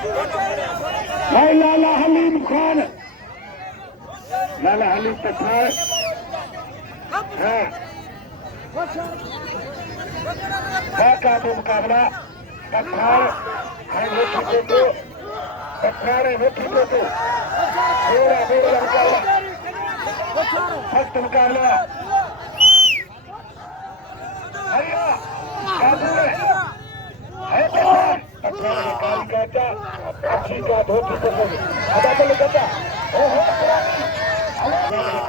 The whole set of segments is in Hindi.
भाई लाला हलीम खान, लाला हलीम पठान है का मुकाबला। पठान है होठीपोटो, पठान है होठीपोटो, थोड़ा थोड़ा मुकाबला, सख्त मुकाबला। हरिया है पठान, पठान है काली काटा, अच्छी का धोती पसंद अदा कर लेता। ओहो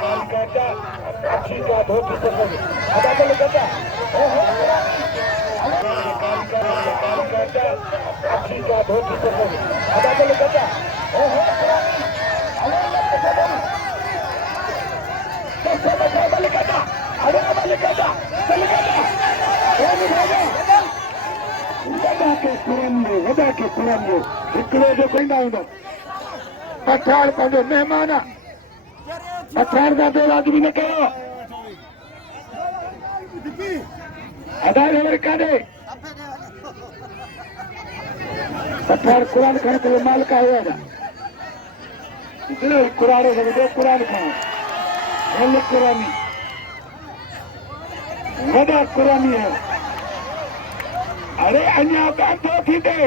काली काटा, अच्छी का धोती पसंद अदा कर लेता। ओहो काली काटा, अच्छी का धोती पसंद अदा कर लेता। ओहो वॾा के कुरन जो हिकिड़ो जो कोई न हूंदो। पठान पंहिंजो महिमान आहे, पठान सां बेवाजिबी न कयो। अदारे वरी काॾे पठान कुरान खणी करे मालिक आयो आहे। कुरान वॾो कुरान खां हल कुरानी वॾा कुरानी है। अरे अञा काथो थी थे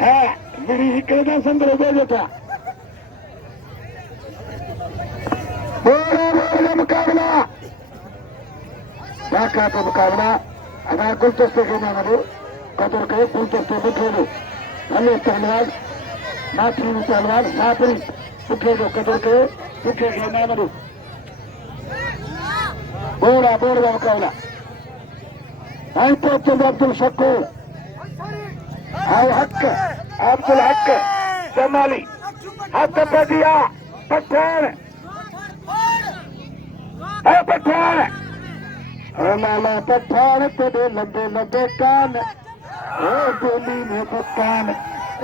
है मेरी हिकिड़े न संदरो दे था। बोलो मुकाबला का तो मुकाबला अना गुलदस्ते के नाम दो कदर के गुलदस्ते उठे दो हले पहलवान माथी में पहलवान सापरी उठे दो कदर के उठे के नाम दो। बोला बोला मुकाबला आई तो अब्दुल शकूर आई हक अब्दुल हक जमाली हक दिया पठान है पठान लाला पठान तेरे लंबे लंबे कान ओ बोली में पठान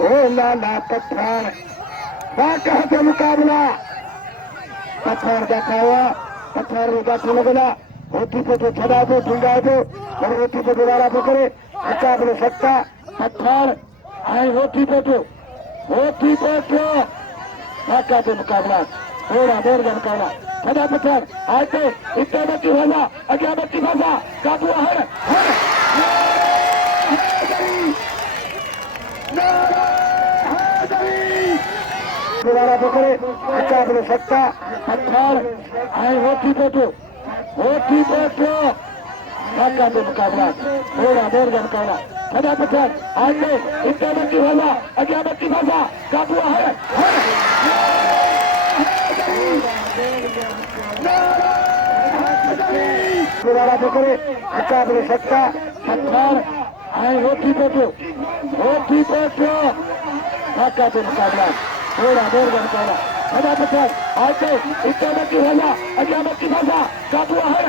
ओ लाला पठान कहा से मुकाबला। पठान बैठा हुआ पठान बैठे लगना होठीपोटो छड़ा दो ढूंढा दो और होठीपोटो वाला पकड़े मुकाबले सकता। पठान आए होठीपोटो का तो मुकाबला थोड़ा देर का मुकाबला छड़ा पठान आए थे इतना बच्ची भाषा अग्या बच्ची भाषा काबू है वाला पकड़े मुकाबले सकता। पठान आए होठीपोटो का तो मुकाबला थोड़ा देर का मुकाबला छड़ा पठान आगे इतना बच्ची भाषा अग्या बच्ची भाषा काबू है वाला पकड़े मुकाबले सकता। पठान आए होठीपोटो का तो मुकाबला थोड़ा देर का मुकाबला छड़ा पठान आगे इतना बच्ची भाषा अग्या बच्ची भाषा काबू है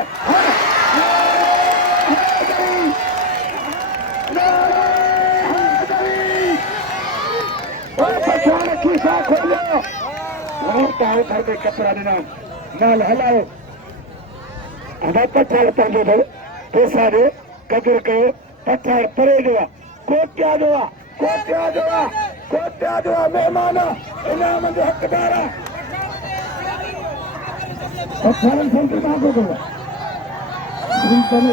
पठान की साख खोलो ताऊ घर में कपड़ा देना नाल हलाओ अदा पठान पंहिंजो दो पैसा दो कदर कयो। पठान परे जो आहे कोटिया जो आहे महिमान इनाम जो हक़दार आहे। पठान संती मांगो कयो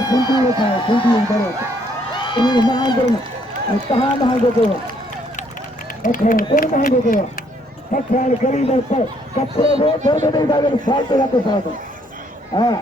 संती वेठायो संती करो इन महांगो तव्हां महांगो कयो पठान कोन महांगो कयो। पठान गरीब कपिड़ो वो दे दे साल ते पैसा हाँ